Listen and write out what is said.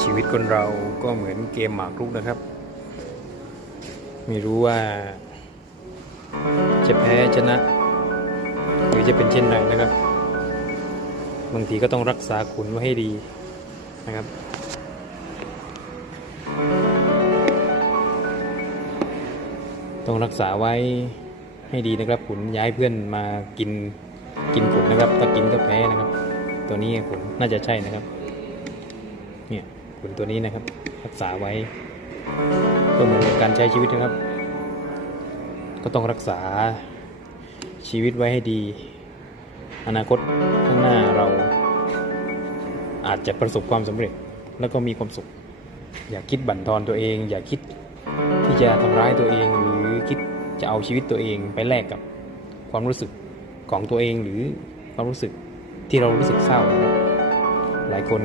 ชีวิตคนเราก็เหมือนเกมหมากรุกนะครับ ไม่รู้ว่า จะแพ้ชนะ หรือจะเป็นเช่นไรนะครับ บางทีก็ต้องรักษาขุนไว้ให้ดีนะครับต้องรักษาไว้ให้ดีนะครับขุนย้ายเพื่อนมากินกินขุนนะครับถ้ากินก็แพ้นะครับ ตัวนี้ขุนน่าจะใช่นะครับ เนี่ยขุนตัวนี้นะครับ รักษาไว้ก็เหมือนการใช้ชีวิตนะครับ ก็ต้องรักษาชีวิตไว้ให้ดี อนาคตข้างหน้าเราอาจจะประสบความสำเร็จแล้วก็มีความสุข อย่าคิดบั่นทอนตัวเอง อย่าคิดที่จะทำร้ายตัวเองหรือคิดจะเอาชีวิตตัวเองไปแลกกับความรู้สึกของตัวเองหรือความรู้สึกที่เรารู้สึกเศร้า หลายคน